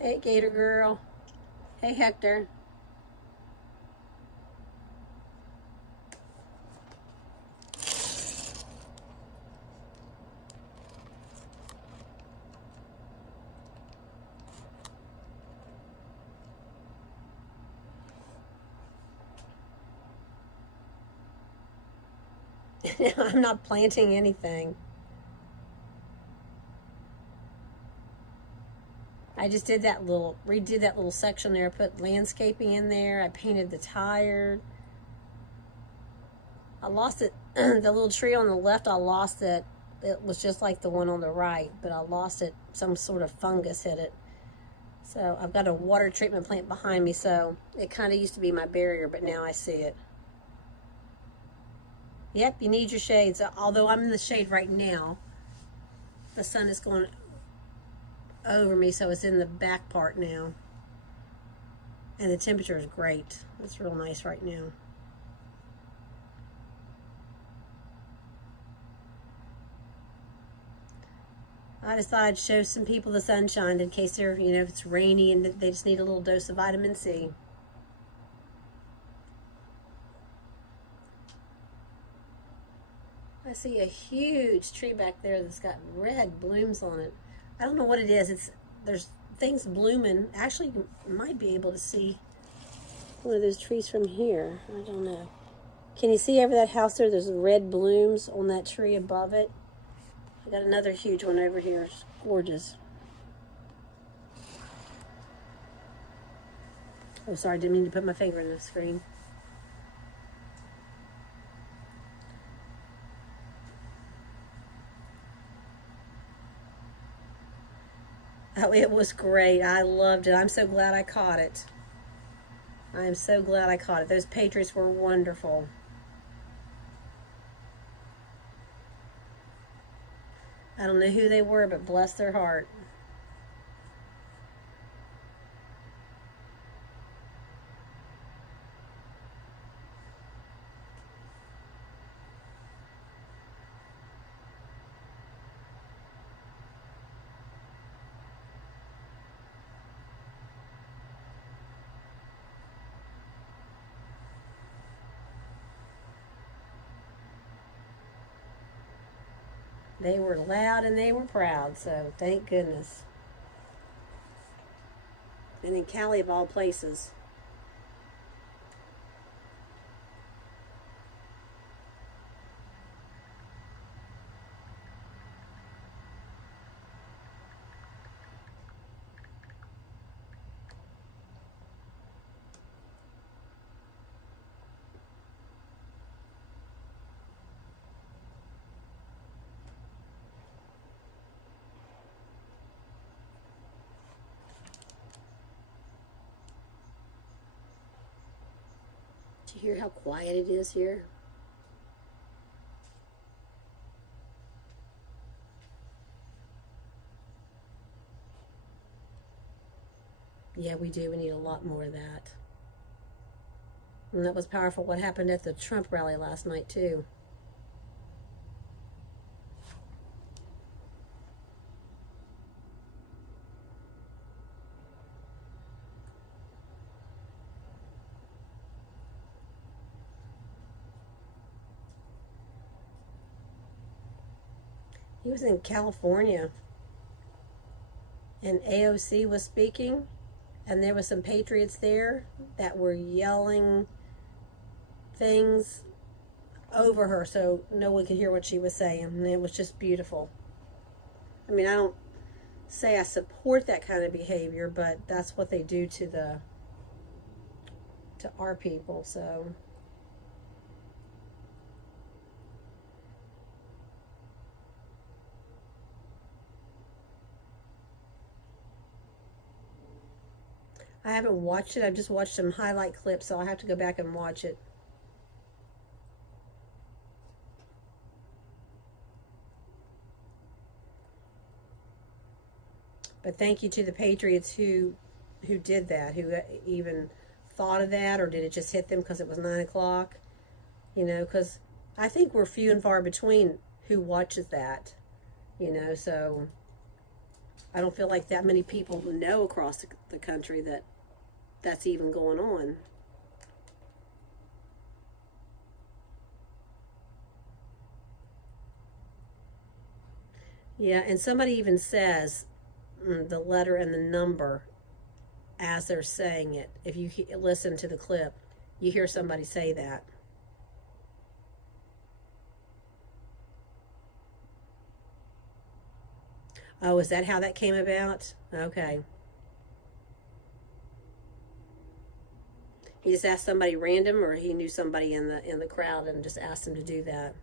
Hey, Gator Girl. Hey, Hector. I'm not planting anything. I just redid that little section there. I put landscaping in there. I painted the tire. I lost it. The little tree on the left, I lost it. It was just like the one on the right, but I lost it. Some sort of fungus hit it. So I've got a water treatment plant behind me, so it kind of used to be my barrier, but now I see it. Yep, you need your shades. Although I'm in the shade right now, the sun is going over me, so it's in the back part now. And the temperature is great. It's real nice right now. I just thought I'd show some people the sunshine in case they're, if it's rainy and they just need a little dose of vitamin C. I see a huge tree back there that's got red blooms on it. I don't know what it is. There's things blooming. Actually, you might be able to see one of those trees from here. I don't know. Can you see over that house there? There's red blooms on that tree above it. I got another huge one over here. It's gorgeous. Oh, sorry, I didn't mean to put my finger in the screen. Oh, it was great. I loved it. I'm so glad I caught it. I am so glad I caught it. Those Patriots were wonderful. I don't know who they were, but bless their heart. They were loud and they were proud, so thank goodness. And in Cali, of all places. Do you hear how quiet it is here? Yeah, we do. We need a lot more of that. And that was powerful what happened at the Trump rally last night, too. He was in California, and AOC was speaking, and there was some patriots there that were yelling things over her so no one could hear what she was saying, and it was just beautiful. I mean, I don't say I support that kind of behavior, but that's what they do to our people. So I haven't watched it. I've just watched some highlight clips, so I'll have to go back and watch it. But thank you to the Patriots who did that, who even thought of that, or did it just hit them because it was 9 o'clock? Because I think we're few and far between who watches that. So I don't feel like that many people know across the country that that's even going on. Yeah, and somebody even says the letter and the number as they're saying it. If you listen to the clip, you hear somebody say that. Oh, is that how that came about? Okay. He just asked somebody random, or he knew somebody in the crowd and just asked him to do that.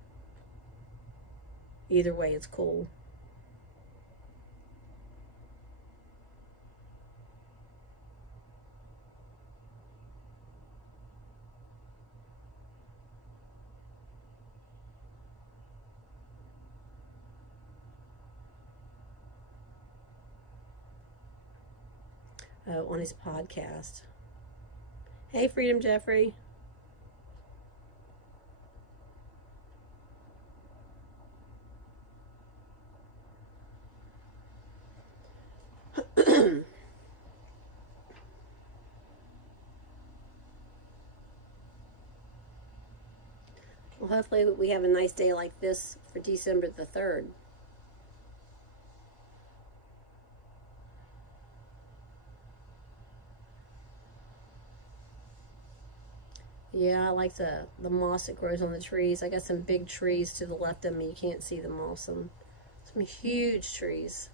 Either way, it's cool. On his podcast. Hey, Freedom Jeffrey. Well, hopefully we have a nice day like this for December the 3rd. Yeah, I like the moss that grows on the trees. I got some big trees to the left of me. You can't see the moss. Some huge trees.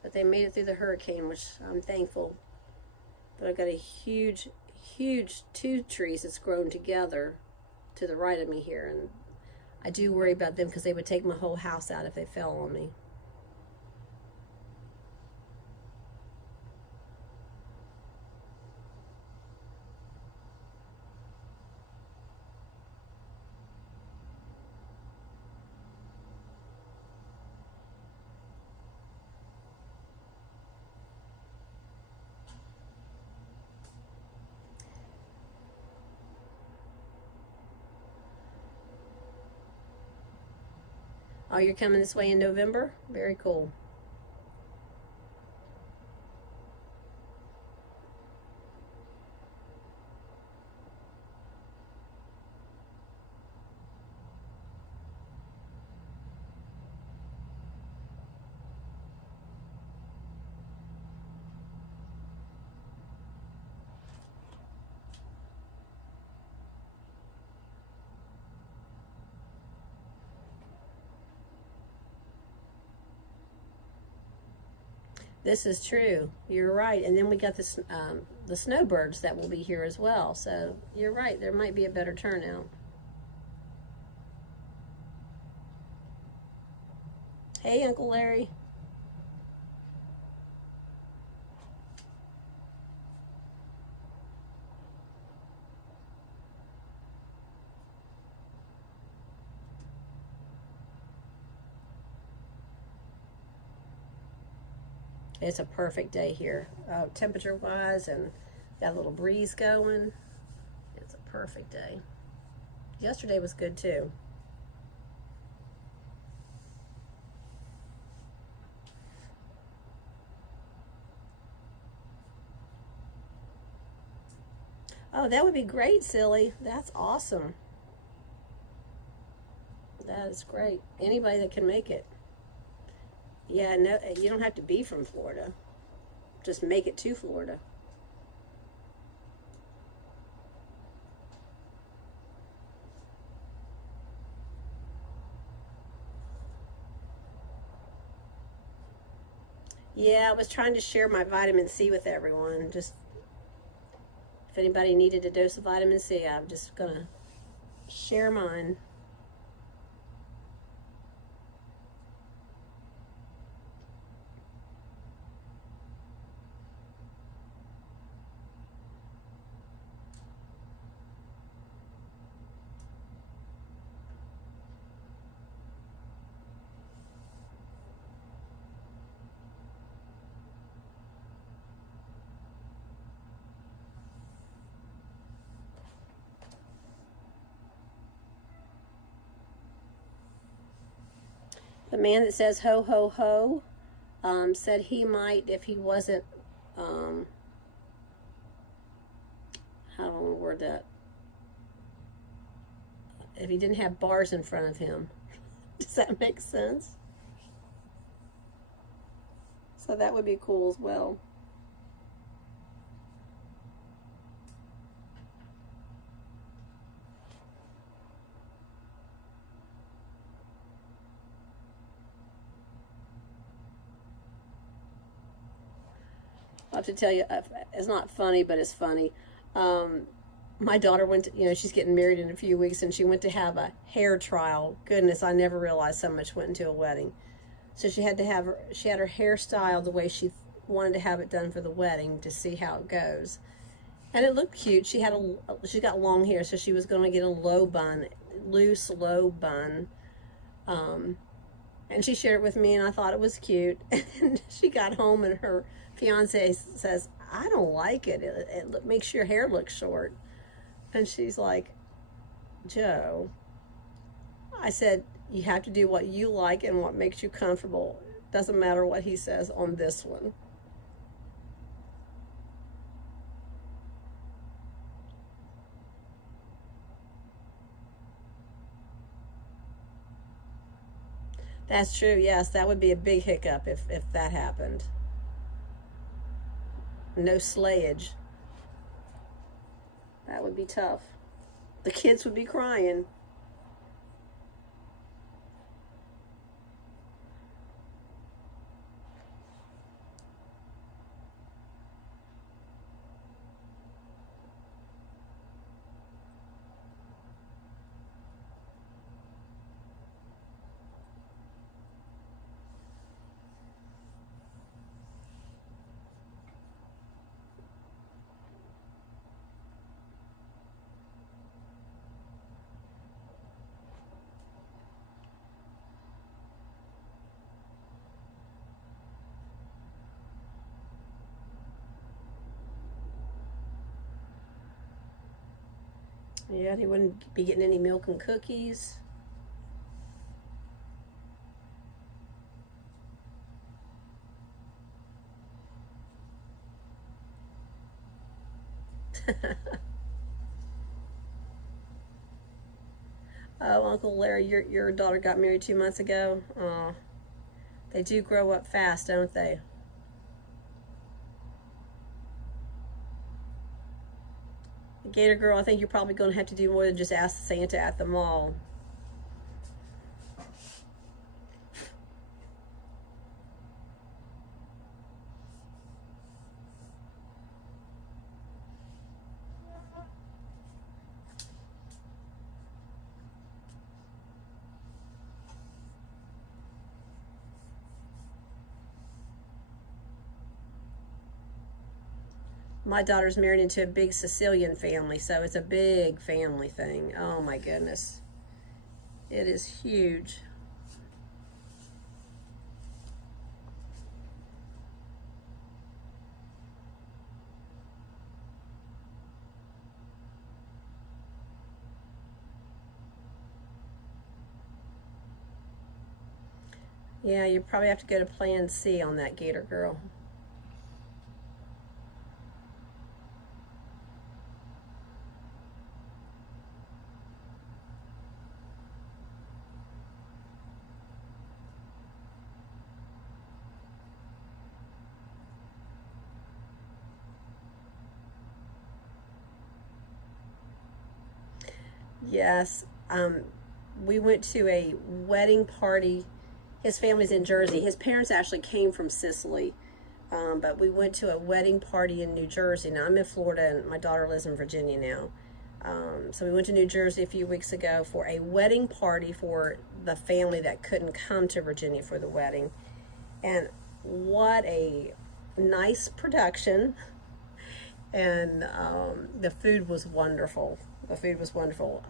But they made it through the hurricane, which I'm thankful. But I've got a huge, huge two trees that's grown together to the right of me here. And I do worry about them because they would take my whole house out if they fell on me. Oh, you're coming this way in November? Very cool. This is true. You're right. And then we got this the snowbirds that will be here as well. So you're right. There might be a better turnout. Hey, Uncle Larry. It's a perfect day here, temperature-wise, and got a little breeze going. It's a perfect day. Yesterday was good too. Oh, that would be great, silly. That's awesome. That is great. Anybody that can make it. Yeah, no, you don't have to be from Florida. Just make it to Florida. Yeah, I was trying to share my vitamin C with everyone. Just if anybody needed a dose of vitamin C, I'm just gonna share mine. The man that says ho ho ho, said he might, if he wasn't, um, how do I want to word that? If he didn't have bars in front of him. Does that make sense? So that would be cool as well. I have to tell you, it's not funny, but it's funny. My daughter went to, she's getting married in a few weeks, and she went to have a hair trial. Goodness, I never realized so much went into a wedding. So she had her hair styled the way she wanted to have it done for the wedding to see how it goes. And it looked cute. She got long hair, so she was going to get a loose low bun. And she shared it with me, and I thought it was cute. And she got home, and her fiance says, "I don't like it. It makes your hair look short." And she's like, "Joe," I said, "you have to do what you like and what makes you comfortable. Doesn't matter what he says on this one." That's true. Yes, that would be a big hiccup if that happened. No slayage. That would be tough. The kids would be crying. Yeah, he wouldn't be getting any milk and cookies. Oh, Uncle Larry, your daughter got married 2 months ago. Oh, they do grow up fast, don't they? Gator Girl, I think you're probably going to have to do more than just ask Santa at the mall. My daughter's married into a big Sicilian family, so it's a big family thing. Oh my goodness. It is huge. Yeah, you probably have to go to Plan C on that, Gator Girl. Yes. We went to a wedding party. His family's in Jersey. His parents actually came from Sicily. But we went to a wedding party in New Jersey. Now, I'm in Florida, and my daughter lives in Virginia now. So we went to New Jersey a few weeks ago for a wedding party for the family that couldn't come to Virginia for the wedding. And what a nice production. And the food was wonderful. The food was wonderful.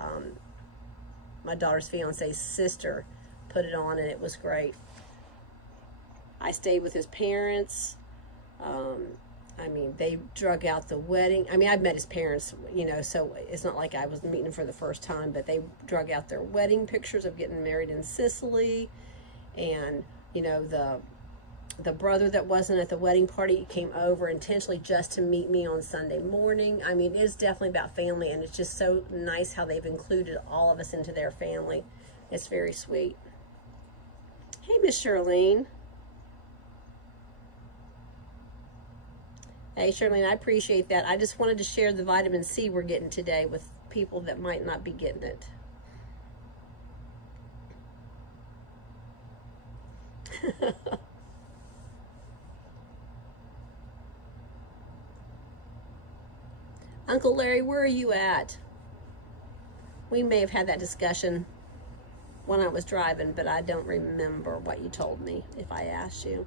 My daughter's fiance's sister put it on, and it was great. I stayed with his parents. I mean, they drug out the wedding. I mean, I've met his parents, so it's not like I was meeting them for the first time, but they drug out their wedding pictures of getting married in Sicily. And, the The brother that wasn't at the wedding party came over intentionally just to meet me on Sunday morning. I mean, it's definitely about family, and it's just so nice how they've included all of us into their family. It's very sweet. Hey, Miss Charlene. Hey, Charlene, I appreciate that. I just wanted to share the vitamin C we're getting today with people that might not be getting it. Uncle Larry, where are you at? We may have had that discussion when I was driving, but I don't remember what you told me if I asked you.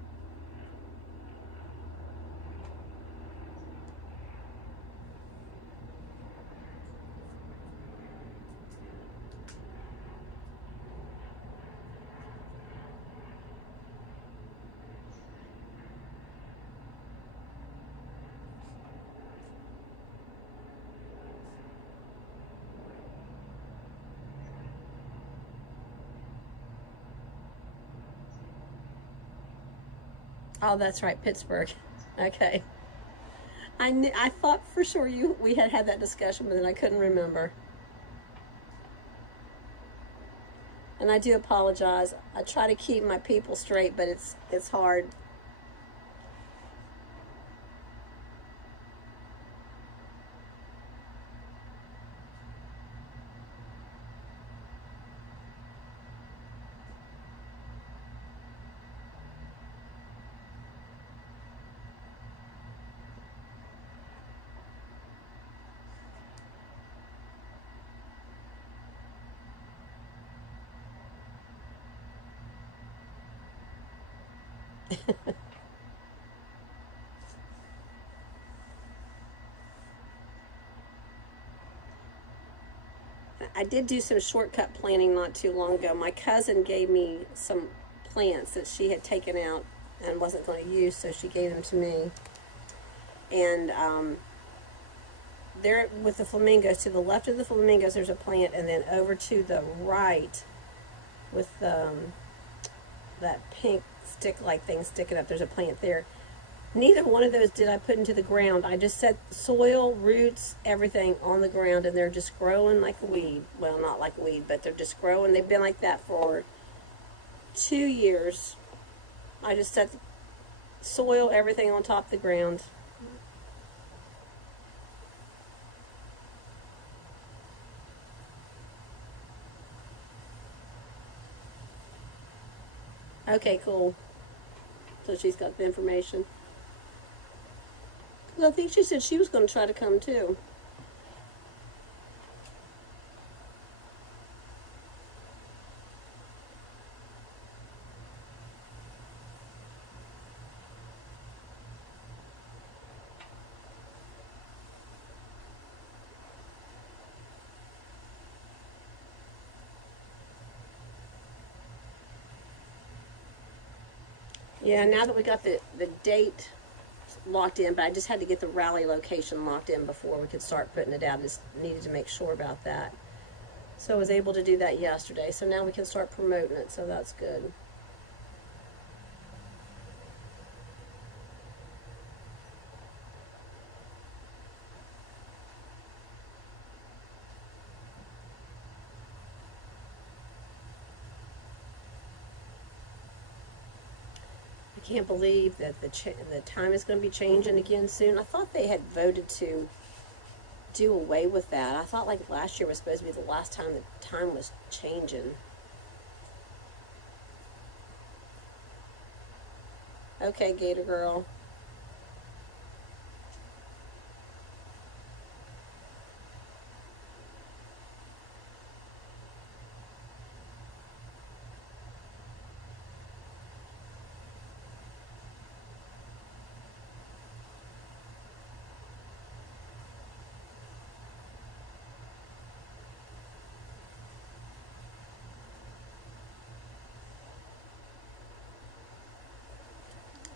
Oh, that's right, Pittsburgh. Okay. I thought for sure we had had that discussion, but then I couldn't remember. And I do apologize. I try to keep my people straight, but it's hard. I did do some shortcut planting not too long ago. My cousin gave me some plants that she had taken out and wasn't going to use, so she gave them to me. And there with the flamingos, to the left of the flamingos there's a plant, and then over to the right with that pink stick-like thing sticking up, there's a plant there. Neither one of those did I put into the ground. I just set soil, roots, everything on the ground, and they're just growing like a weed. Well, not like a weed, but they're just growing. They've been like that for 2 years. I just set soil, everything on top of the ground. Okay, cool. So she's got the information. I think she said she was going to try to come too. Yeah, now that we got the date locked in, but I just had to get the rally location locked in before we could start putting it out. I just needed to make sure about that. So I was able to do that yesterday. So now we can start promoting it, so that's good. I can't believe that the time is going to be changing again soon. I thought they had voted to do away with that. I thought like last year was supposed to be the last time the time was changing. Okay, Gator Girl.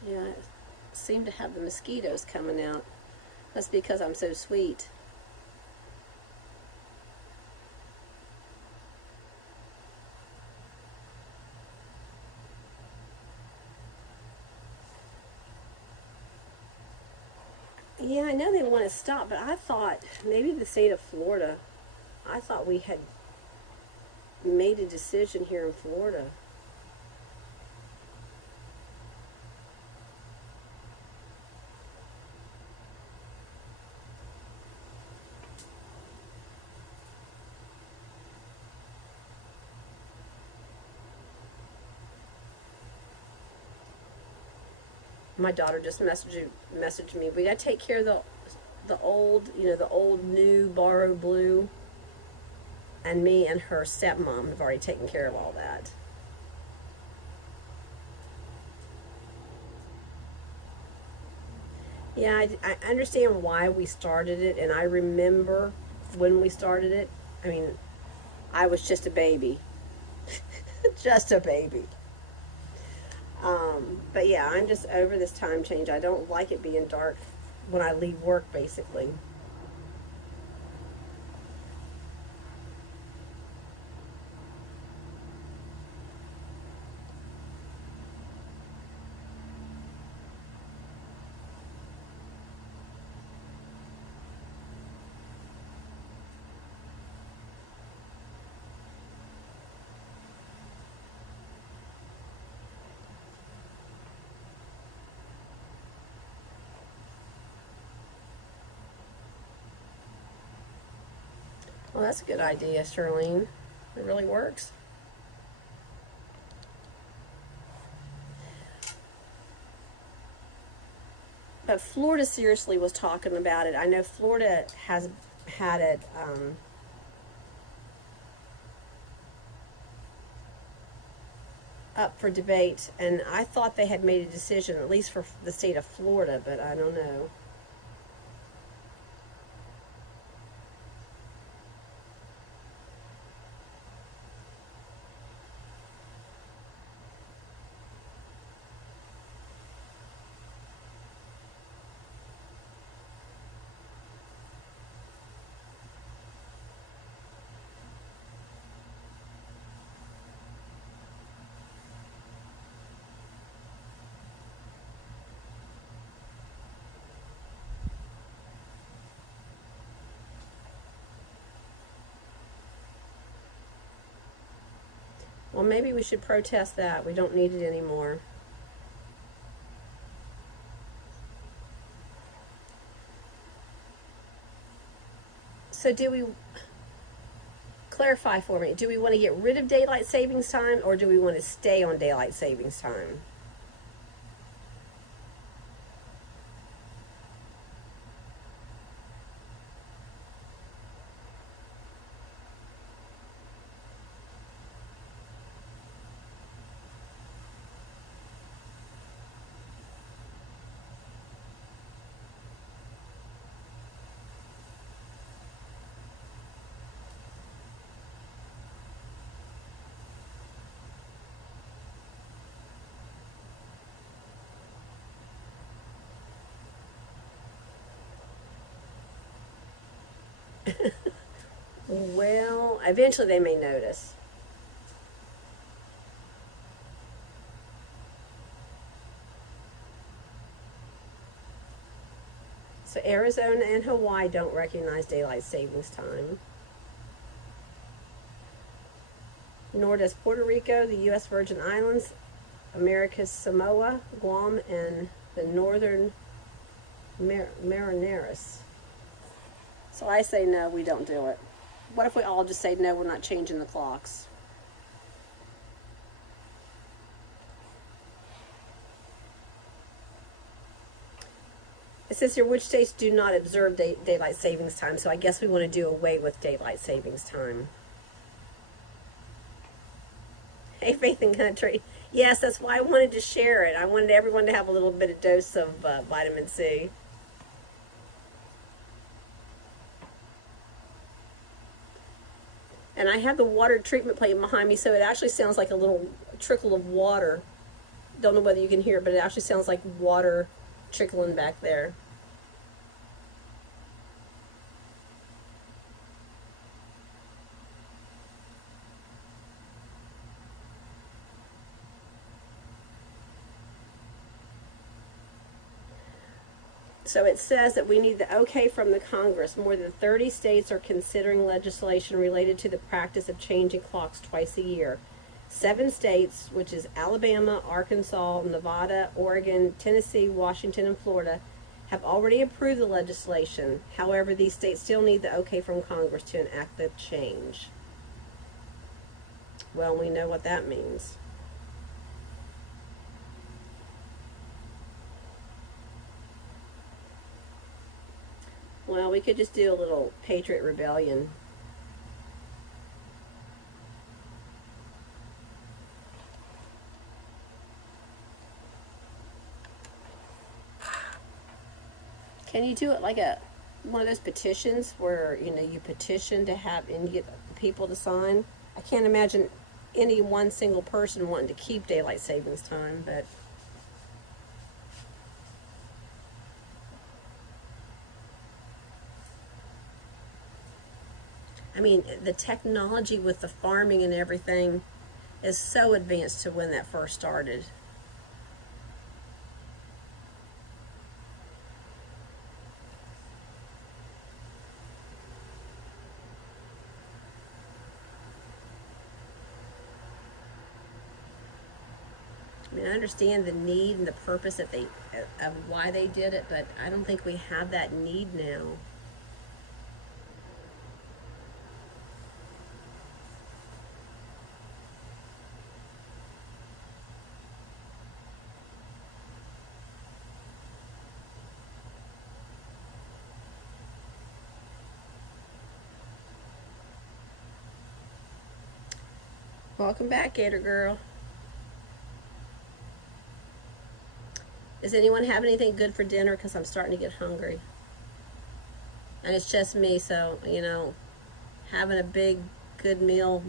Yeah, I seem to have the mosquitoes coming out. That's because I'm so sweet. Yeah, I know they want to stop, but I thought maybe the state of Florida, I thought we had made a decision here in Florida. My daughter just messaged me. We got to take care of the old, the old new borrow blue, and me and her stepmom have already taken care of all that. Yeah, I understand why we started it, and I remember when we started it. I mean, I was just a baby, just a baby. But yeah, I'm just over this time change. I don't like it being dark when I leave work, basically. Well, that's a good idea, Charlene. It really works. But Florida seriously was talking about it. I know Florida has had it up for debate, and I thought they had made a decision, at least for the state of Florida, but I don't know. Well, maybe we should protest that. We don't need it anymore. So, do we clarify for me? Do we want to get rid of daylight savings time, or do we want to stay on daylight savings time? Well, eventually they may notice. So, Arizona and Hawaii don't recognize daylight savings time. Nor does Puerto Rico, the U.S. Virgin Islands, America's Samoa, Guam, and the Northern Marianas. So I say no, we don't do it. What if we all just say no, we're not changing the clocks? It says here which states do not observe daylight savings time, so I guess we want to do away with daylight savings time. Hey, Faith and Country. Yes, that's why I wanted to share it. I wanted everyone to have a little bit of dose of vitamin C. And I have the water treatment plant behind me, so it actually sounds like a little trickle of water. Don't know whether you can hear it, but it actually sounds like water trickling back there. So it says that we need the okay from the Congress. More than 30 states are considering legislation related to the practice of changing clocks twice a year. 7 states, which is Alabama, Arkansas, Nevada, Oregon, Tennessee, Washington, and Florida, have already approved the legislation. However, these states still need the okay from Congress to enact the change. Well, we know what that means. Well, we could just do a little Patriot Rebellion. Can you do it like one of those petitions where, you petition to have, and you get people to sign? I can't imagine any one single person wanting to keep daylight savings time, but I mean, the technology with the farming and everything is so advanced to when that first started. I mean, I understand the need and the purpose of why they did it, but I don't think we have that need now. Welcome back, Gator Girl. Does anyone have anything good for dinner? Because I'm starting to get hungry. And it's just me, so, having a big, good meal,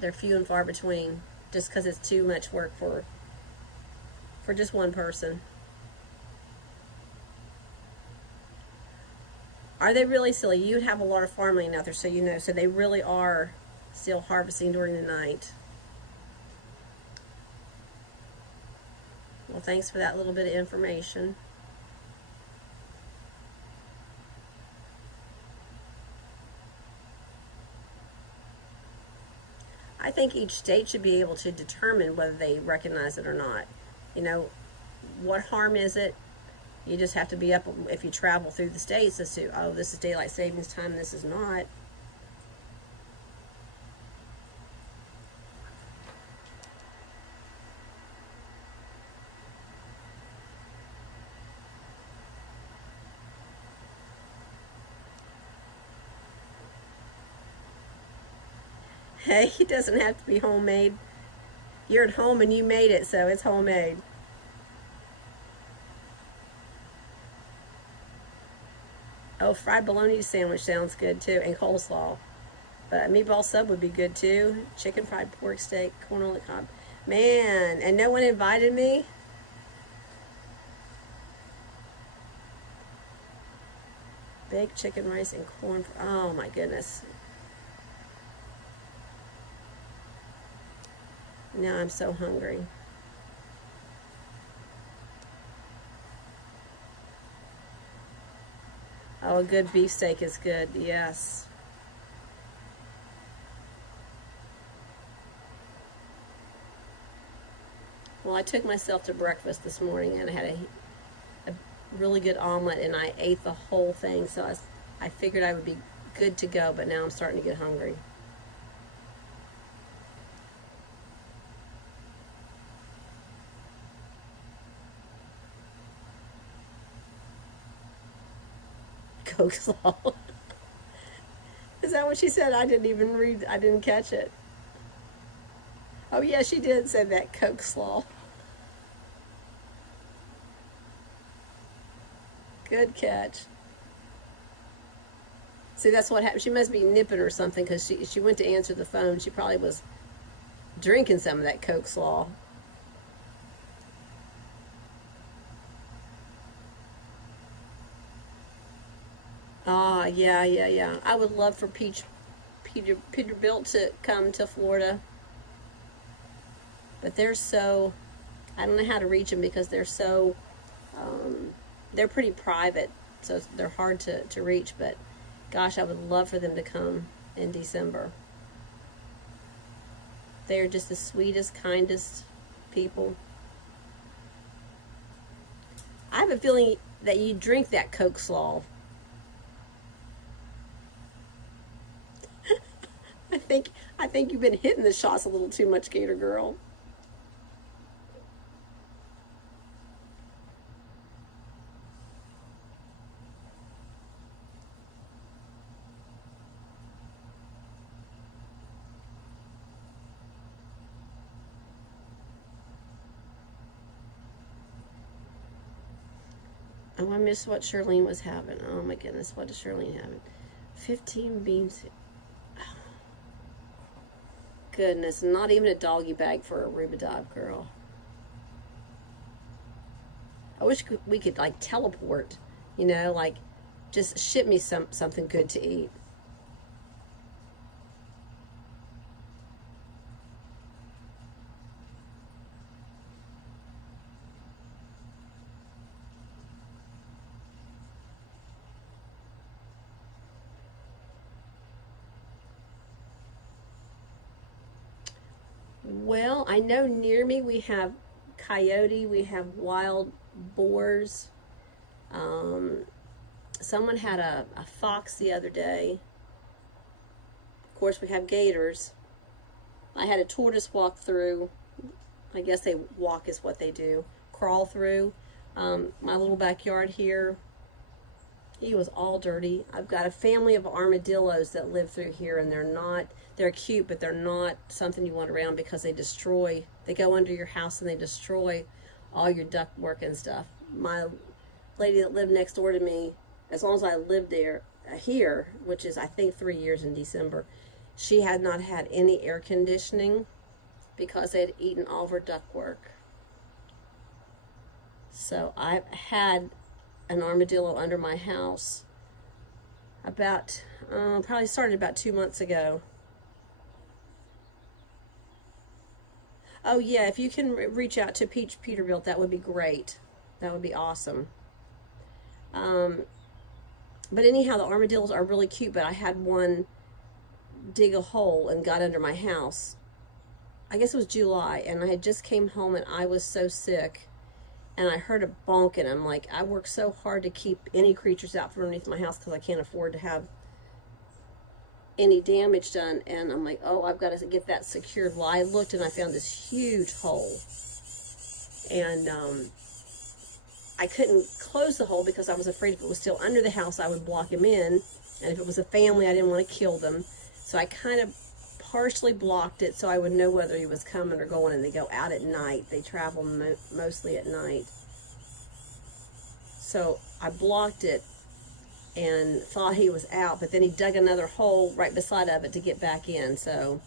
they're few and far between. Just because it's too much work for just one person. Are they really silly? You'd have a lot of farmland out there, so so they really are still harvesting during the night. Well, thanks for that little bit of information. I think each state should be able to determine whether they recognize it or not. What harm is it? You just have to be up if you travel through the states as to, oh, this is daylight savings time, this is not. Hey, it doesn't have to be homemade. You're at home and you made it, so it's homemade. Oh, fried bologna sandwich sounds good too, and coleslaw. But a meatball sub would be good too. Chicken fried pork steak, corn on the cob. Man, and no one invited me? Baked chicken, rice, and corn. Oh my goodness. Now I'm so hungry. Oh, a good beefsteak is good, yes. Well, I took myself to breakfast this morning and I had a really good omelet and I ate the whole thing, so I figured I would be good to go, but now I'm starting to get hungry. Coleslaw. Is that what she said? I didn't even read. I didn't catch it. Oh yeah, she did say that, coleslaw. Good catch. See, that's what happened. She must be nipping or something because she went to answer the phone. She probably was drinking some of that coleslaw. Ah, yeah. I would love for Peterbilt to come to Florida, but I don't know how to reach them because they're they're pretty private, so they're hard to reach, but gosh, I would love for them to come in December. They're just the sweetest, kindest people. I have a feeling that you drink that Coke Slaw. I think you've been hitting the shots a little too much, Gator Girl. Oh, I missed what Shirlene was having. Oh my goodness, what is Shirlene having? 15 beans. Oh, goodness, not even a doggy bag for a rhubarb girl. I wish we could like teleport, you know, like just ship me something good to eat. Well, I know near me we have coyote, we have wild boars. Um, Someone had a fox the other day. Of course, we have gators. I had a tortoise walk through. I guess they walk is what they do. Crawl through my little backyard here. He was all dirty. I've got a family of armadillos that live through here, and they're cute, but they're not something you want around because they go under your house and they destroy all your ductwork and stuff. My lady that lived next door to me, as long as I lived here, which is I think 3 years in December, she had not had any air conditioning because they had eaten all of her ductwork. So I've had an armadillo under my house about probably started about 2 months ago. Oh yeah, if you can reach out to Peach Peterbilt, that would be great. That would be awesome. But anyhow, the armadillos are really cute, but I had one dig a hole and got under my house. I guess it was July, and I had just came home and I was so sick. And I heard a bonk, and I'm like, I work so hard to keep any creatures out from underneath my house because I can't afford to have any damage done. And I'm like, oh, I've got to get that secured. Well, I looked and I found this huge hole. And I couldn't close the hole because I was afraid if it was still under the house, I would block him in. And if it was a family, I didn't want to kill them. So I kind of partially blocked it so I would know whether he was coming or going, and they go out at night. They travel mostly at night. So I blocked it and thought he was out, but then he dug another hole right beside of it to get back in. So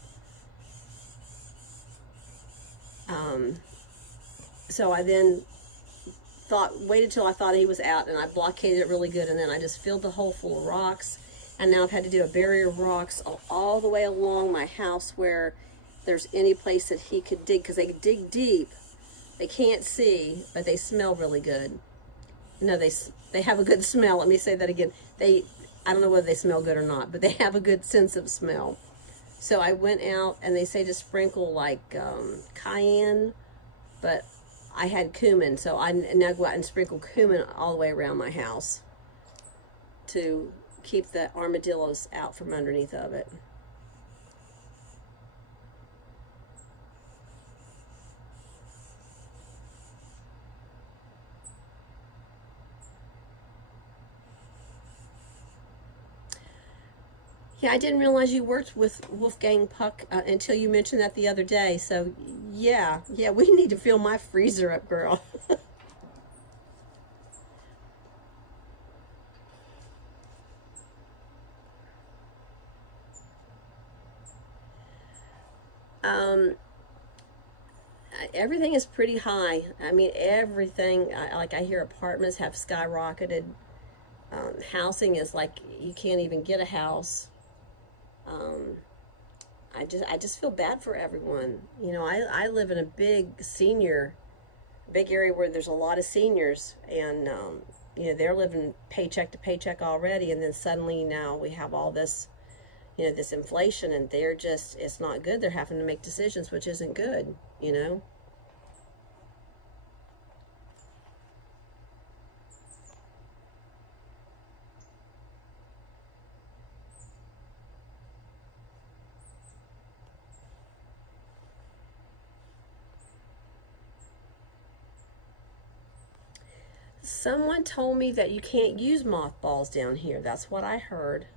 so I then waited till I thought he was out, and I blockaded it really good, and then I just filled the hole full of rocks. And now I've had to do a barrier of rocks all the way along my house where there's any place that he could dig, because they dig deep. They can't see, but they smell really good. No, they have a good smell. Let me say that again. I don't know whether they smell good or not, but they have a good sense of smell. So I went out, and they say to sprinkle like cayenne, but I had cumin, so I now go out and sprinkle cumin all the way around my house to keep the armadillos out from underneath of it. Yeah, I didn't realize you worked with Wolfgang Puck until you mentioned that the other day. So yeah, we need to fill my freezer up, girl. Everything is pretty high. I mean, everything. Like I hear apartments have skyrocketed. Housing is like you can't even get a house. I just feel bad for everyone. You know, I live in a big area where there's a lot of seniors, and they're living paycheck to paycheck already, and then suddenly now we have all this, this inflation, and it's not good. They're having to make decisions, which isn't good. Someone told me that you can't use mothballs down here. That's what I heard.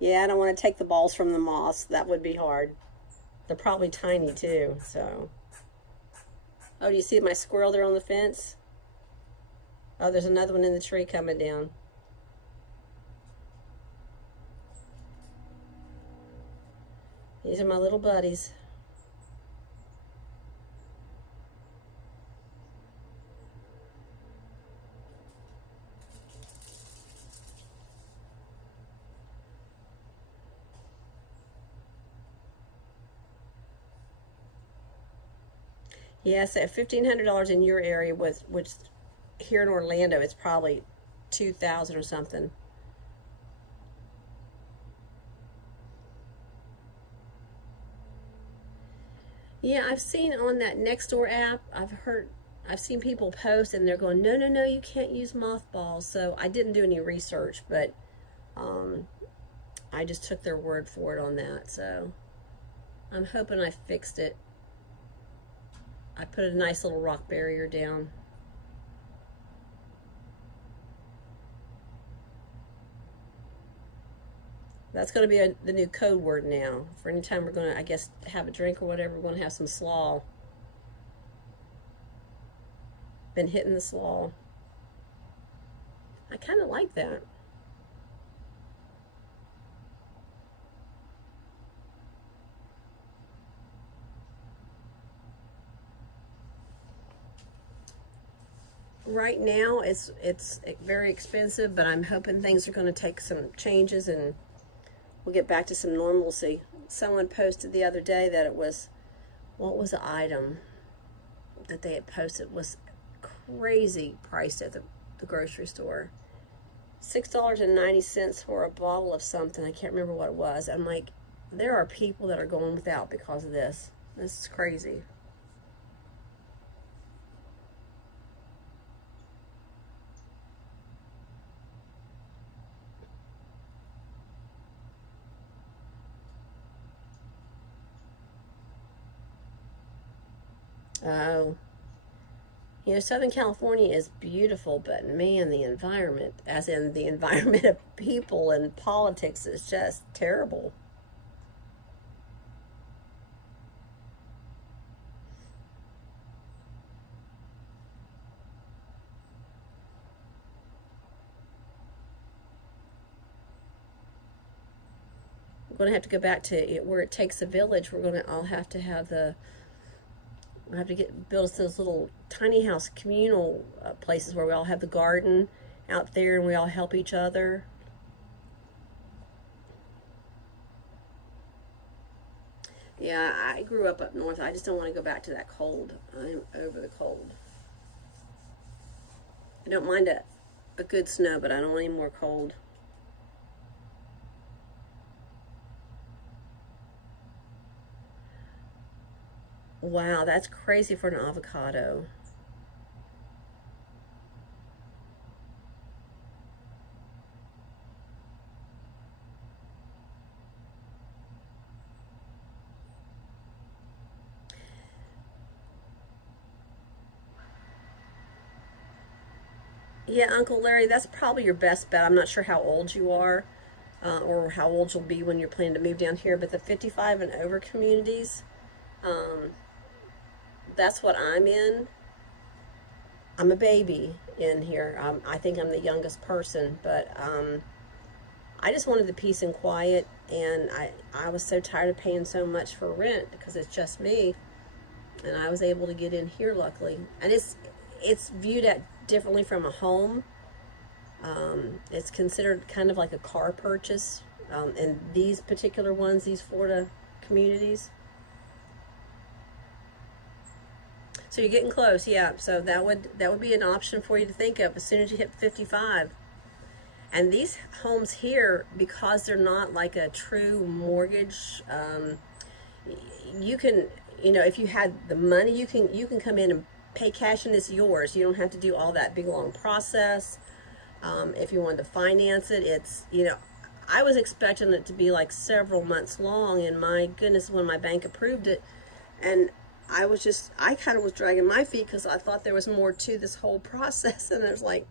Yeah, I don't want to take the balls from the moths. That would be hard. They're probably tiny too, so. Oh, do you see my squirrel there on the fence? Oh, there's another one in the tree coming down. These are my little buddies. Yes, at $1,500 in your area, which here in Orlando, it's probably 2,000 or something. Yeah, I've seen on that Nextdoor app, I've seen people post and they're going, no, no, no, you can't use mothballs. So I didn't do any research, but um, I just took their word for it on that. So I'm hoping I fixed it. I put a nice little rock barrier down. That's going to be the new code word now. For any time we're going to, I guess, have a drink or whatever, we're going to have some slaw. Been hitting the slaw. I kind of like that. Right now, it's very expensive, but I'm hoping things are going to take some changes and we'll get back to some normalcy. Someone posted the other day that what was the item that they had posted was crazy priced at the grocery store. $6.90 for a bottle of something. I can't remember what it was. I'm like, there are people that are going without because of this. This is crazy. Oh, Southern California is beautiful, but man, the environment, as in the environment of people and politics, is just terrible. We're going to have to go back to it where it takes a village. I'll have to have we'll have to build us those little tiny house communal places where we all have the garden out there and we all help each other. Yeah, I grew up north. I just don't want to go back to that cold. I'm over the cold. I don't mind a good snow, but I don't want any more cold. Wow, that's crazy for an avocado. Yeah, Uncle Larry, that's probably your best bet. I'm not sure how old you are or how old you'll be when you're planning to move down here, but the 55 and over communities, um, that's what I'm in. I'm a baby in here. I think I'm the youngest person, but I just wanted the peace and quiet, and I was so tired of paying so much for rent because it's just me, and I was able to get in here luckily. And it's viewed at differently from a home. It's considered kind of like a car purchase, and these particular ones, these Florida communities. So you're getting close, yeah. So that would be an option for you to think of as soon as you hit 55. And these homes here, because they're not like a true mortgage, you can, if you had the money, you can come in and pay cash and it's yours. You don't have to do all that big long process. If you wanted to finance it, it's, I was expecting it to be like several months long, and my goodness, when my bank approved it, and I kind of was dragging my feet because I thought there was more to this whole process, and I was like,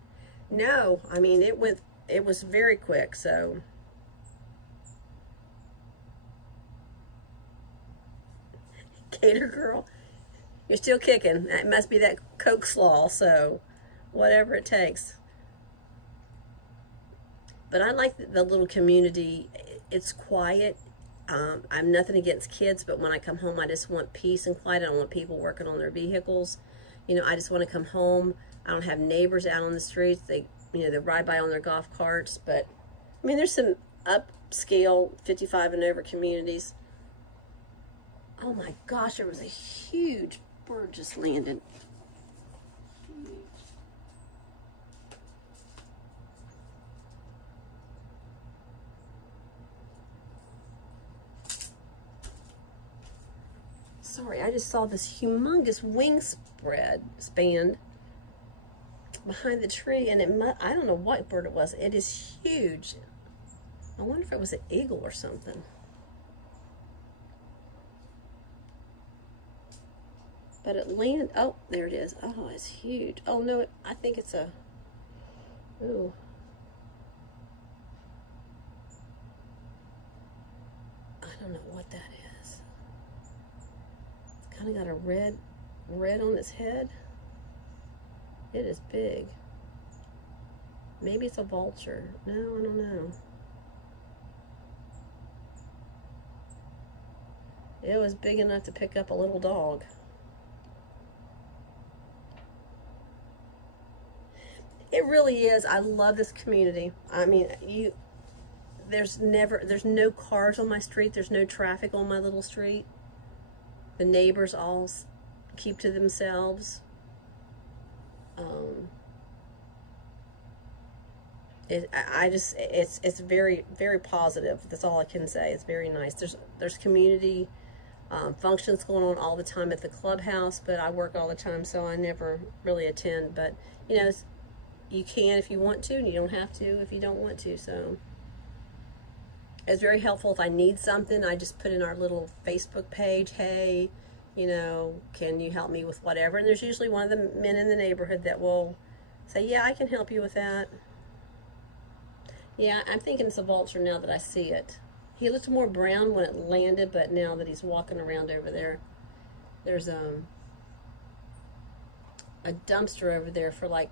no, I mean, it was very quick. So Gator Girl, you're still kicking. That must be that Coke slaw, so whatever it takes. But I like the little community. It's quiet. I'm nothing against kids, but when I come home, I just want peace and quiet. I don't want people working on their vehicles. I just want to come home. I don't have neighbors out on the streets. They ride by on their golf carts. But, I mean, there's some upscale 55 and over communities. Oh my gosh, there was a huge bird just landed. Sorry, I just saw this humongous wing span behind the tree, and I don't know what bird it was. It is huge. I wonder if it was an eagle or something. But it landed, oh, there it is. Oh, it's huge. Oh no, I think it's ooh. I don't know what that is. It's kind of got a red on its head. It is big. Maybe it's a vulture. No, I don't know. It was big enough to pick up a little dog. It really is. I love this community. I mean, there's no cars on my street. There's no traffic on my little street. The neighbors all keep to themselves. It's very, very positive. That's all I can say. It's very nice. There's community functions going on all the time at the clubhouse, but I work all the time, so I never really attend. But you can if you want to, and you don't have to if you don't want to. So it's very helpful. If I need something, I just put in our little Facebook page, hey, can you help me with whatever? And there's usually one of the men in the neighborhood that will say, yeah, I can help you with that. Yeah, I'm thinking it's a vulture now that I see it. He looked more brown when it landed, but now that he's walking around over there, there's a dumpster over there for like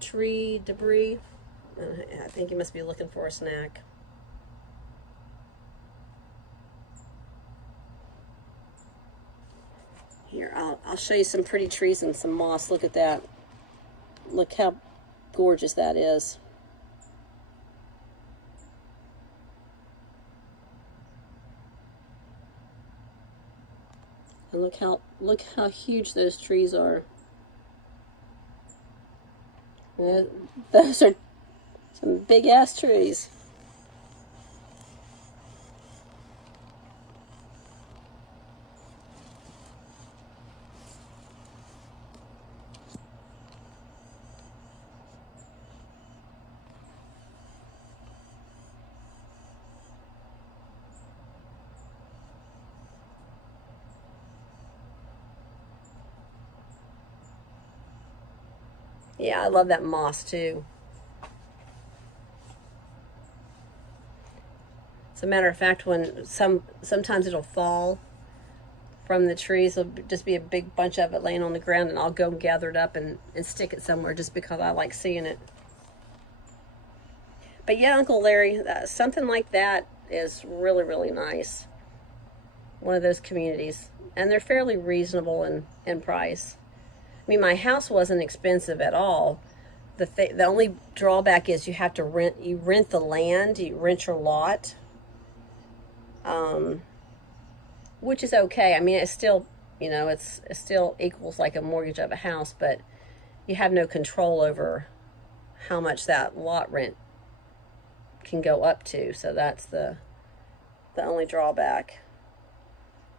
tree debris. I think he must be looking for a snack. Here, I'll show you some pretty trees and some moss. Look at that. Look how gorgeous that is. And look how huge those trees are. Those are some big ass trees. Yeah, I love that moss too. As a matter of fact, when sometimes it'll fall from the trees, there'll just be a big bunch of it laying on the ground, and I'll go and gather it up and stick it somewhere just because I like seeing it. But yeah, Uncle Larry, something like that is really, really nice. One of those communities. And they're fairly reasonable in price. I mean, my house wasn't expensive at all. The only drawback is you have to rent. You rent the land. You rent your lot, which is okay. I mean, it's still You know, it still equals like a mortgage of a house, but you have no control over how much that lot rent can go up to. So that's the only drawback.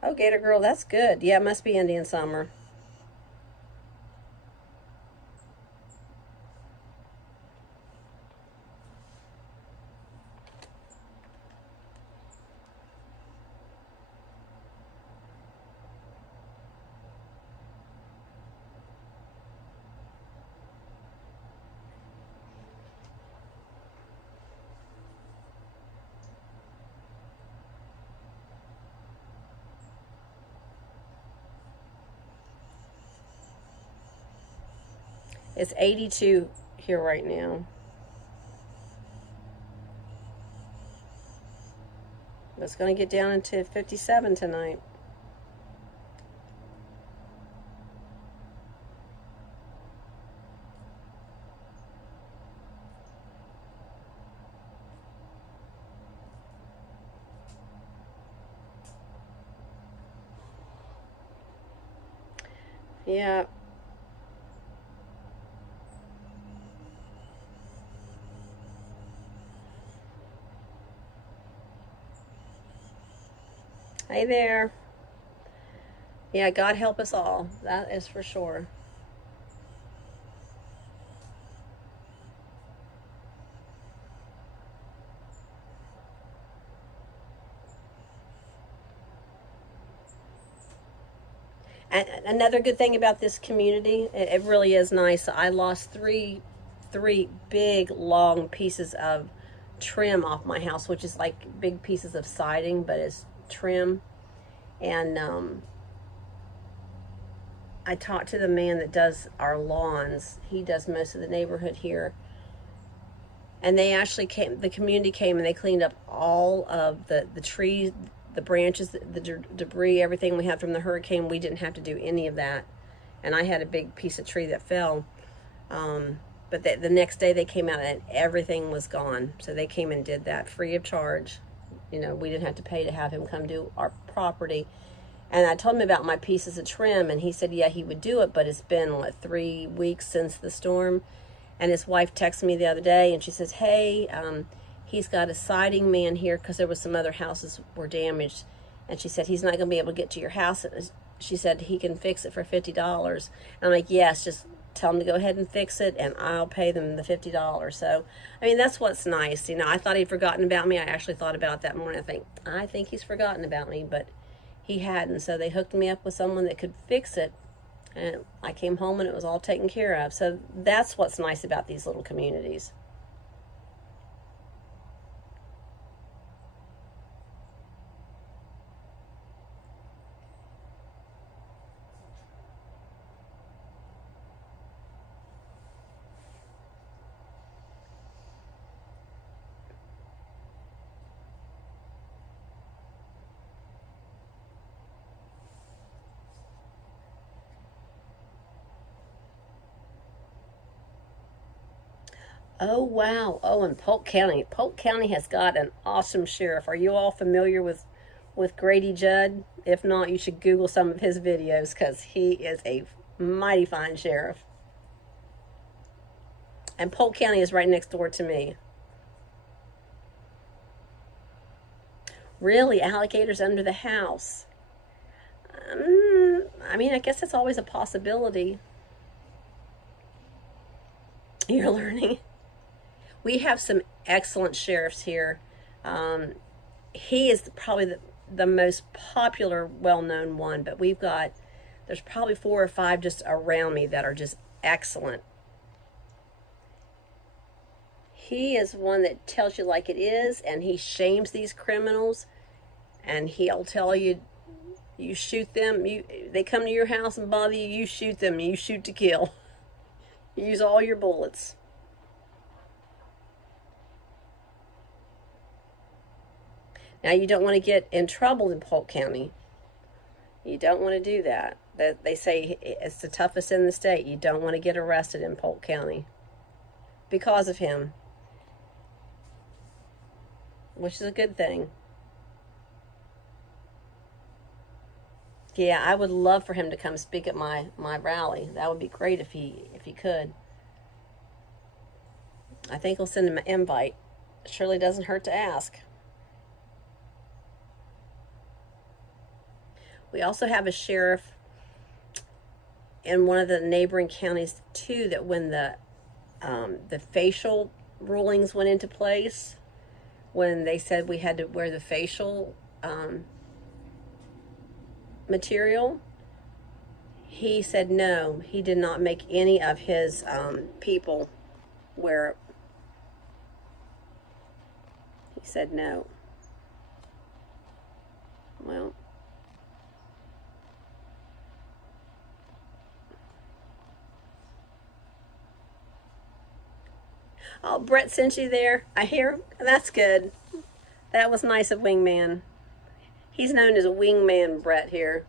Oh, Gator Girl, that's good. Yeah, it must be Indian summer. It's 82 here right now. It's going to get down into 57 tonight. Yeah. Hey there. Yeah, God help us all. That is for sure. And another good thing about this community, it really is nice. I lost three big long pieces of trim off my house, which is like big pieces of siding, but it's trim. And I talked to the man that does our lawns. He does most of the neighborhood here. And they actually came, the community came and they cleaned up all of the trees, the branches, the debris, everything we had from the hurricane. We didn't have to do any of that. And I had a big piece of tree that fell. But the next day they came out and everything was gone. So they came and did that free of charge. You know, we didn't have to pay to have him come do our property. And I told him about my pieces of trim, and he said, yeah, he would do it, but it's been, 3 weeks since the storm. And his wife texted me the other day, and she says, hey, he's got a siding man here because there was some other houses were damaged. And she said, he's not going to be able to get to your house. She said, he can fix it for $50. And I'm like, yes, just tell him to go ahead and fix it, and I'll pay them the $50. So, I mean, that's what's nice. You know, I thought he'd forgotten about me. I actually thought about it that morning. I think he's forgotten about me, but he hadn't. So they hooked me up with someone that could fix it. And I came home and it was all taken care of. So that's what's nice about these little communities. Oh, wow. Oh, and Polk County. Polk County has got an awesome sheriff. Are you all familiar with Grady Judd? If not, you should Google some of his videos because he is a mighty fine sheriff. And Polk County is right next door to me. Really, alligators under the house. I mean, I guess that's always a possibility. You're learning. We have some excellent sheriffs here. He is probably the most popular, well-known one, but there's probably 4 or 5 just around me that are just excellent. He is one that tells you like it is, and he shames these criminals, and he'll tell you, you shoot them, they come to your house and bother you, you shoot them, you shoot to kill. Use all your bullets. Now, you don't want to get in trouble in Polk County. You don't want to do that. They say it's the toughest in the state. You don't want to get arrested in Polk County because of him, which is a good thing. Yeah, I would love for him to come speak at my rally. That would be great if he could. I think we'll send him an invite. It surely doesn't hurt to ask. We also have a sheriff in one of the neighboring counties too that when the facial rulings went into place, when they said we had to wear the facial material, he said no, he did not make any of his people wear it. He said no. Well, oh, Brett sent you there. I hear. That's good. That was nice of Wingman. He's known as a Wingman Brett here.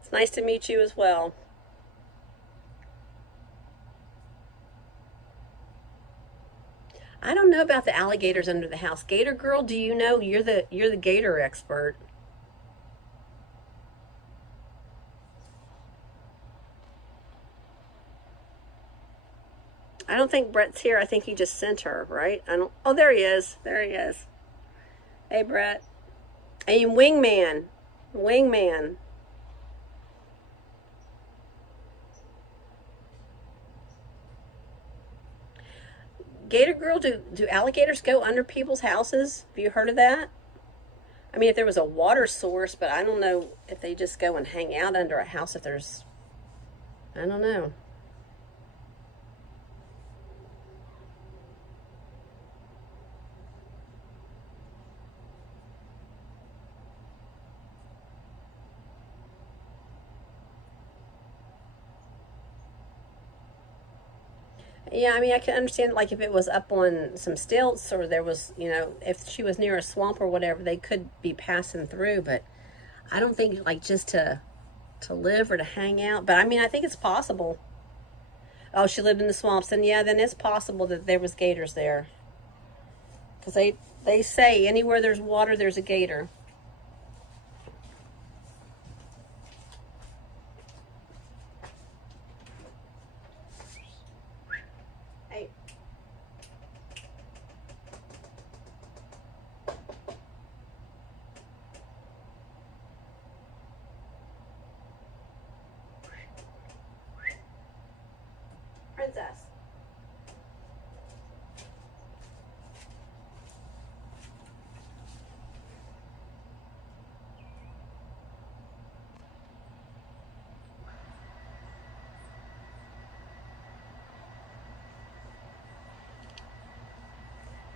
It's nice to meet you as well. I don't know about the alligators under the house. Gator Girl, do you know? You're the gator expert. I don't think Brett's here. I think he just sent her, right? I don't. Oh, there he is. There he is. Hey, Brett. Hey, Wingman. Wingman. Gator Girl, do alligators go under people's houses? Have you heard of that? I mean, if there was a water source, but I don't know if they just go and hang out under a house if there's, I don't know. Yeah, I mean, I can understand, like, if it was up on some stilts or there was, if she was near a swamp or whatever, they could be passing through, but I don't think, like, just to live or to hang out. But, I mean, I think it's possible. Oh, she lived in the swamps, and yeah, then it's possible that there was gators there. Because they say anywhere there's water, there's a gator. Princess.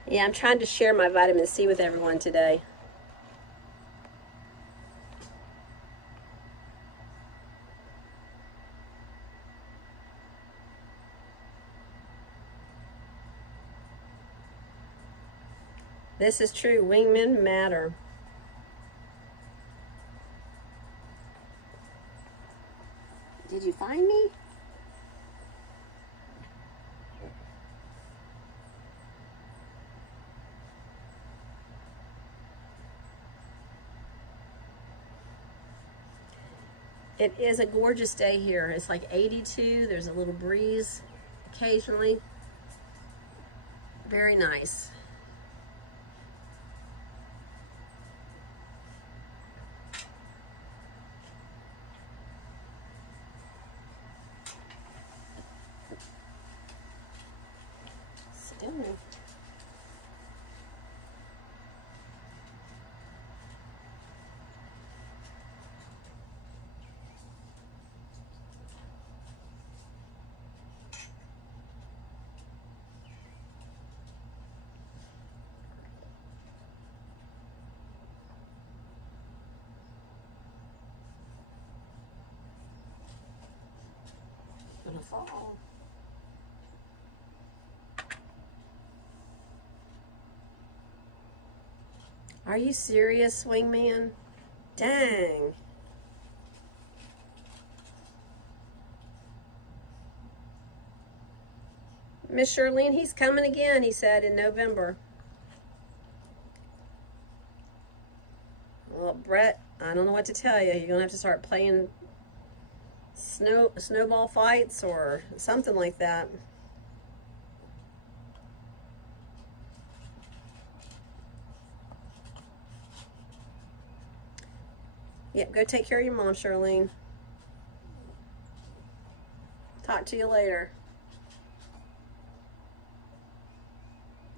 Yeah, I'm trying to share my vitamin C with everyone today. This is true. Wingmen matter. Did you find me? It is a gorgeous day here. It's like 82. There's a little breeze occasionally. Very nice. Still. Gonna fall. Are you serious, Wingman? Dang. Miss Shirlene, he's coming again, he said, in November. Well, Brett I don't know what to tell you. You're gonna have to start playing snowball fights or something like that. Yep, go take care of your mom, Charlene. Talk to you later.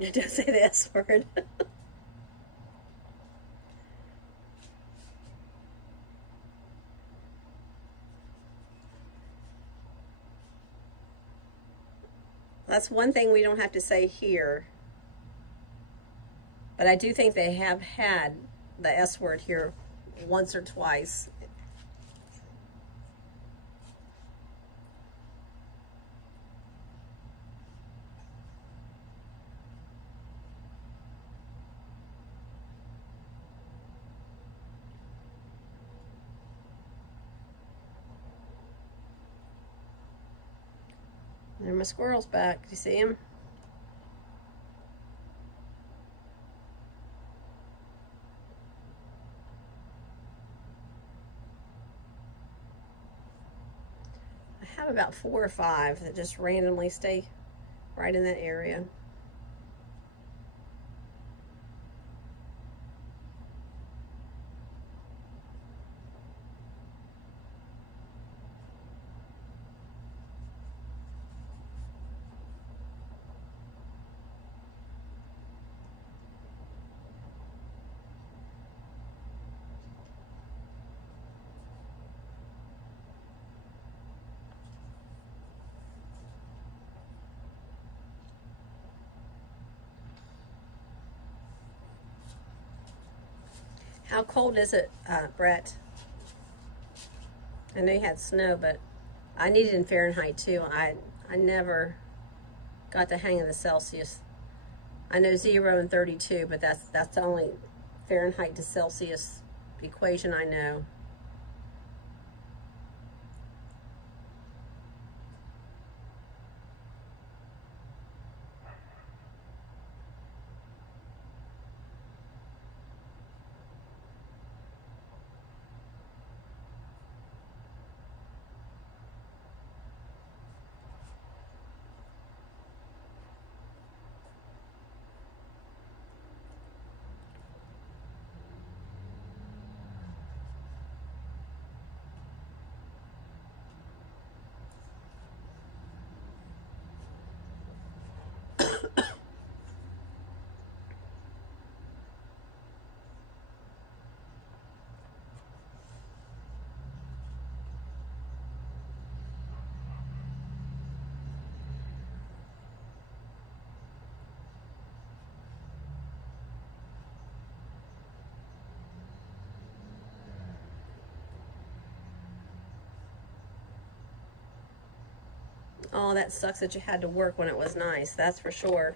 Don't say the S word. That's one thing we don't have to say here. But I do think they have had the S word here once or twice. There, my squirrel's back. Do you see him? I have about 4 or 5 that just randomly stay right in that area. How cold is it, Brett? I know you had snow, but I need it in Fahrenheit too. I never got the hang of the Celsius. I know 0 and 32, but that's the only Fahrenheit to Celsius equation I know. Oh, that sucks that you had to work when it was nice. That's for sure.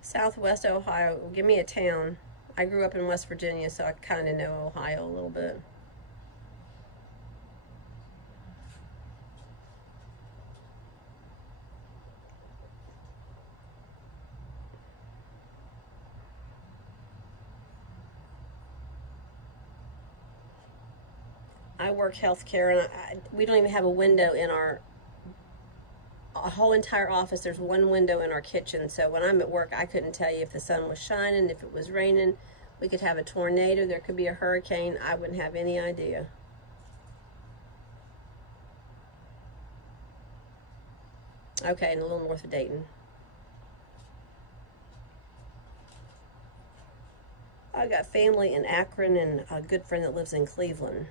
Southwest Ohio. Give me a town. I grew up in West Virginia, so I kind of know Ohio a little bit. I work healthcare, and we don't even have a window in our a whole entire office. There's one window in our kitchen, so when I'm at work, I couldn't tell you if the sun was shining, if it was raining. We could have a tornado. There could be a hurricane. I wouldn't have any idea. Okay, and a little north of Dayton. I got family in Akron and a good friend that lives in Cleveland.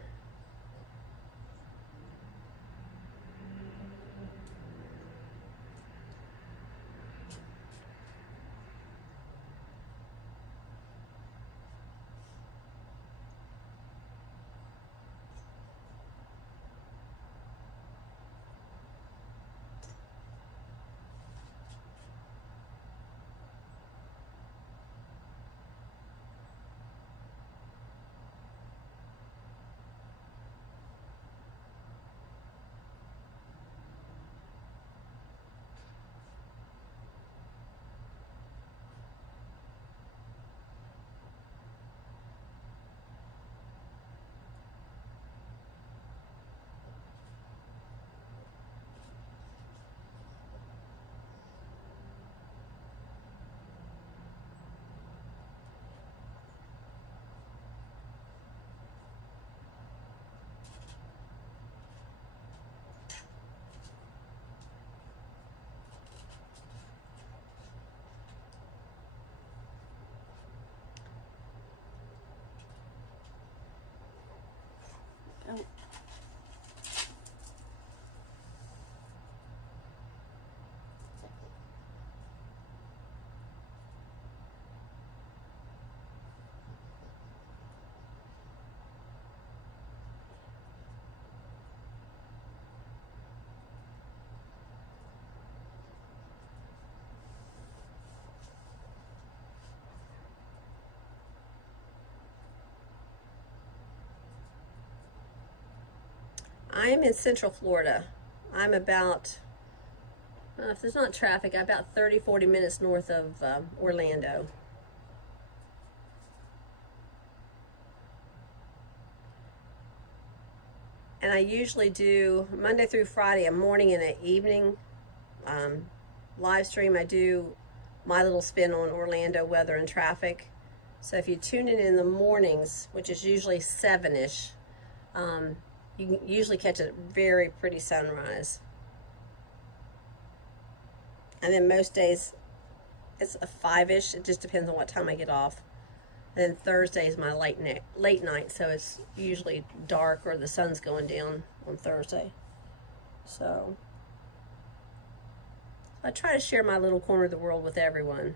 I am in Central Florida. I'm about, if there's not traffic, about 30-40 minutes north of Orlando. And I usually do Monday through Friday, a morning and an evening live stream. I do my little spin on Orlando weather and traffic. So if you tune in the mornings, which is usually 7-ish, you can usually catch a very pretty sunrise. And then most days it's a 5-ish. It just depends on what time I get off. And then Thursday is my late night, so it's usually dark or the sun's going down on Thursday. So I try to share my little corner of the world with everyone.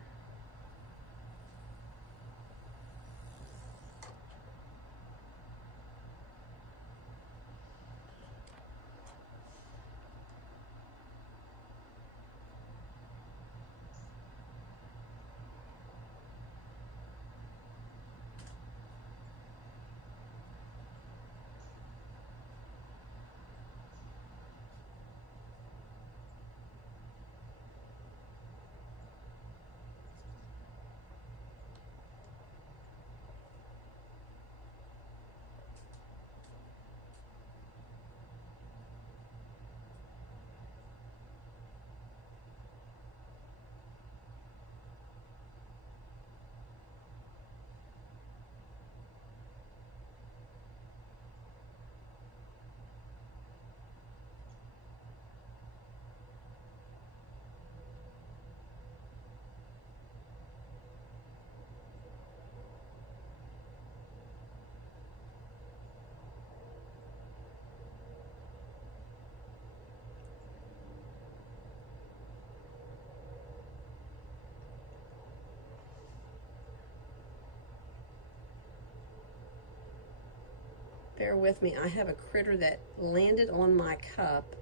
Bear with me. I have a critter that landed on my cup,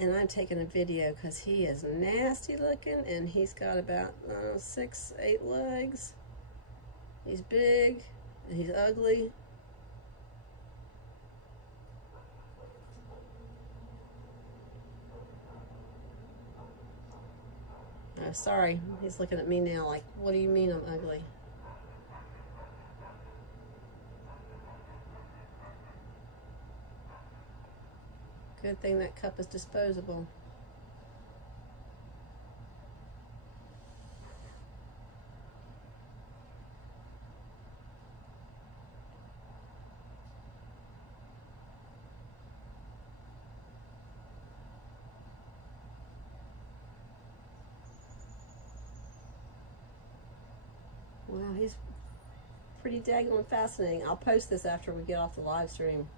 and I'm taking a video because he is nasty looking, and he's got about 6-8 legs. He's big and he's ugly. Sorry, he's looking at me now like, what do you mean I'm ugly? Good thing that cup is disposable. Wow, he's pretty daggone fascinating. I'll post this after we get off the live stream.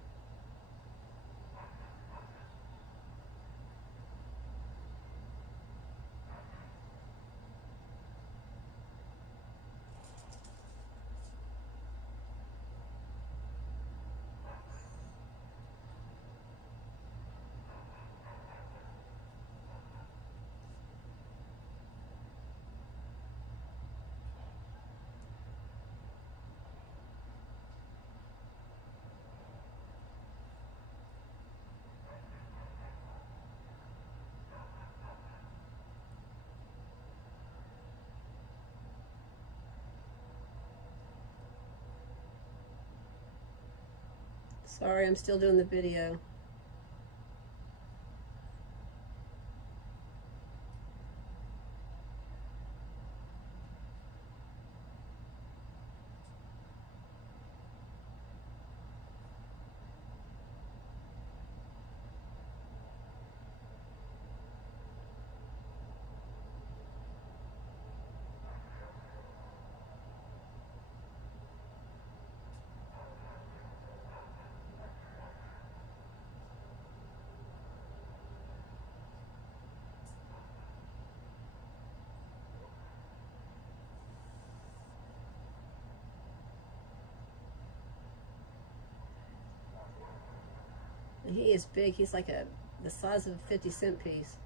Sorry, I'm still doing the video. He is big. He's like the size of a 50-cent piece.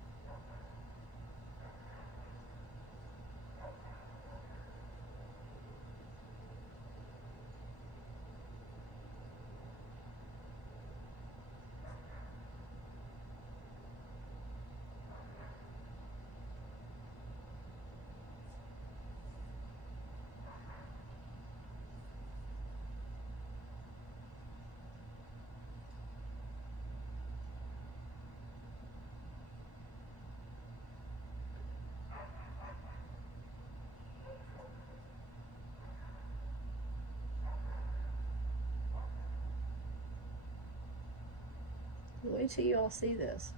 Wait till you all see this.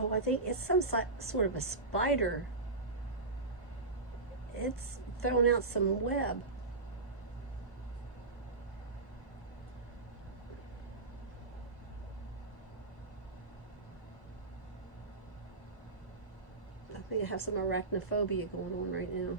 Oh, I think it's some sort of a spider. It's throwing out some web. I think I have some arachnophobia going on right now.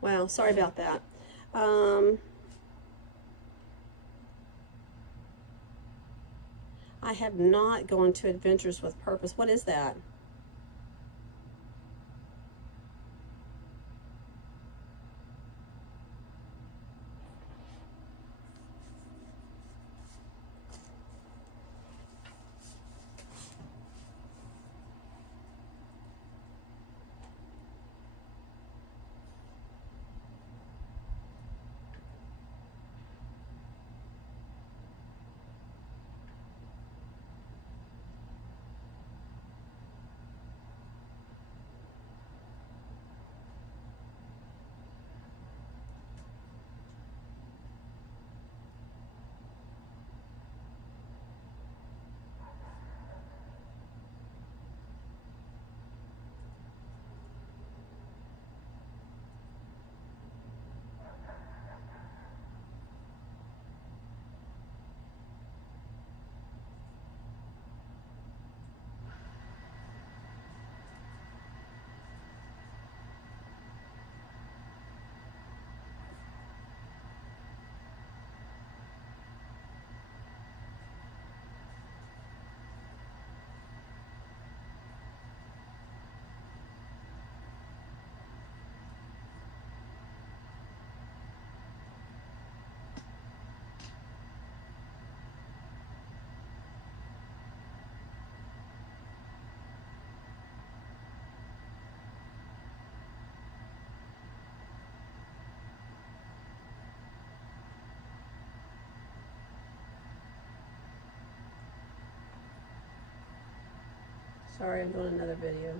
Wow, sorry about that. I have not gone to Adventures with Purpose. What is that? Sorry, I'm doing another video.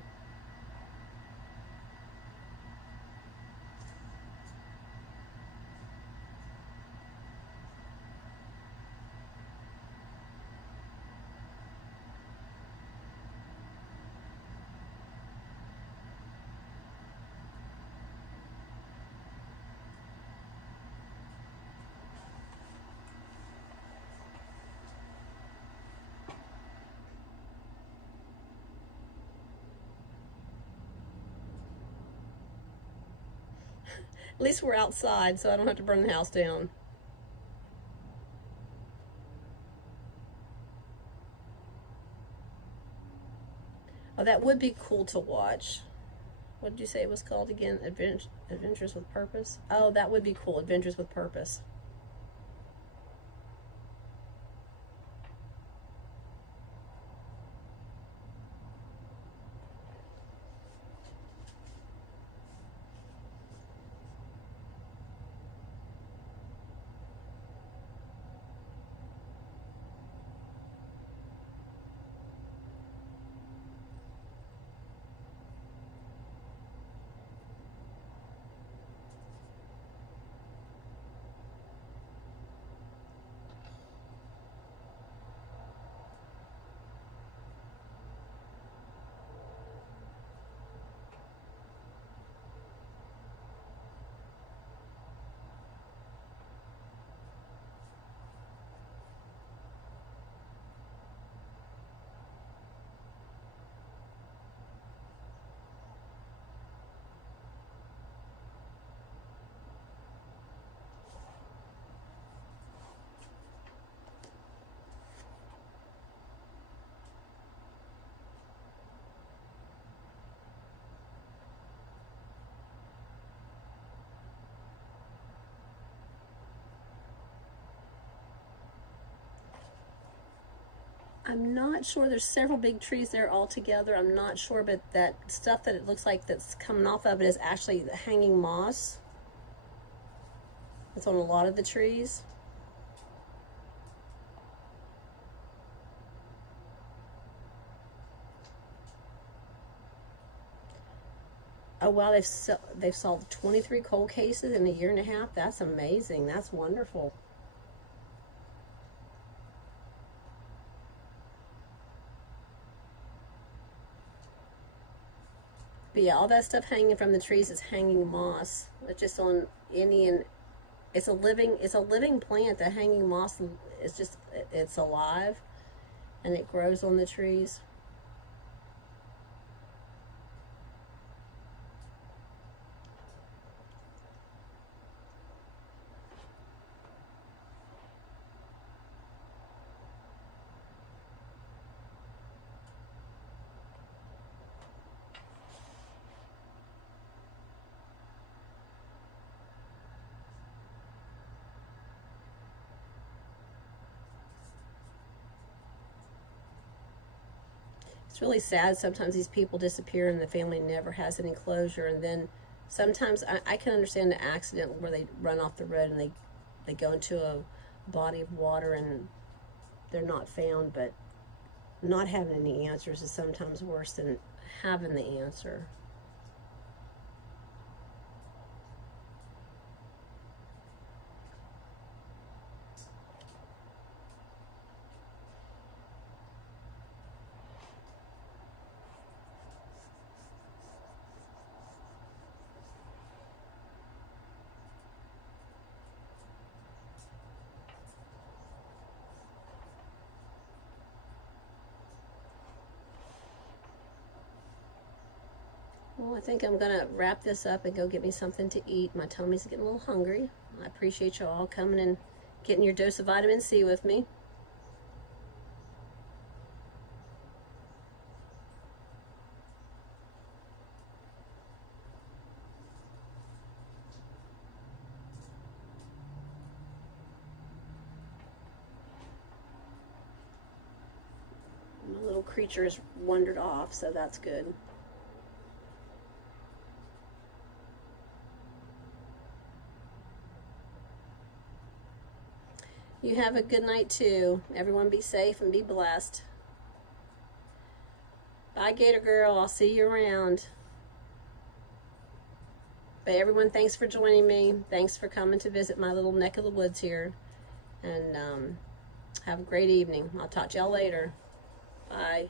At least we're outside, so I don't have to burn the house down. Oh, that would be cool to watch. What did you say it was called again? Adventures with Purpose? Oh, that would be cool. Adventures with Purpose. I'm not sure. There's several big trees there all together. I'm not sure, but that stuff that it looks like that's coming off of it is actually the hanging moss. It's on a lot of the trees. Oh wow, they've solved 23 cold cases in a year and a half. That's amazing. That's wonderful. But yeah, all that stuff hanging from the trees is hanging moss. It's just on Indian. It's a living plant. The hanging moss is just, it's alive, and it grows on the trees. It's really sad. Sometimes these people disappear and the family never has any closure. And then sometimes I can understand the accident where they run off the road and they go into a body of water and they're not found. But not having any answers is sometimes worse than having the answer. Well, I think I'm going to wrap this up and go get me something to eat. My tummy's getting a little hungry. I appreciate you all coming and getting your dose of vitamin C with me. My little creature has wandered off, so that's good. You have a good night too. Everyone be safe and be blessed. Bye, Gator Girl. I'll see you around. But everyone, thanks for joining me. Thanks for coming to visit my little neck of the woods here. And have a great evening. I'll talk to y'all later. Bye.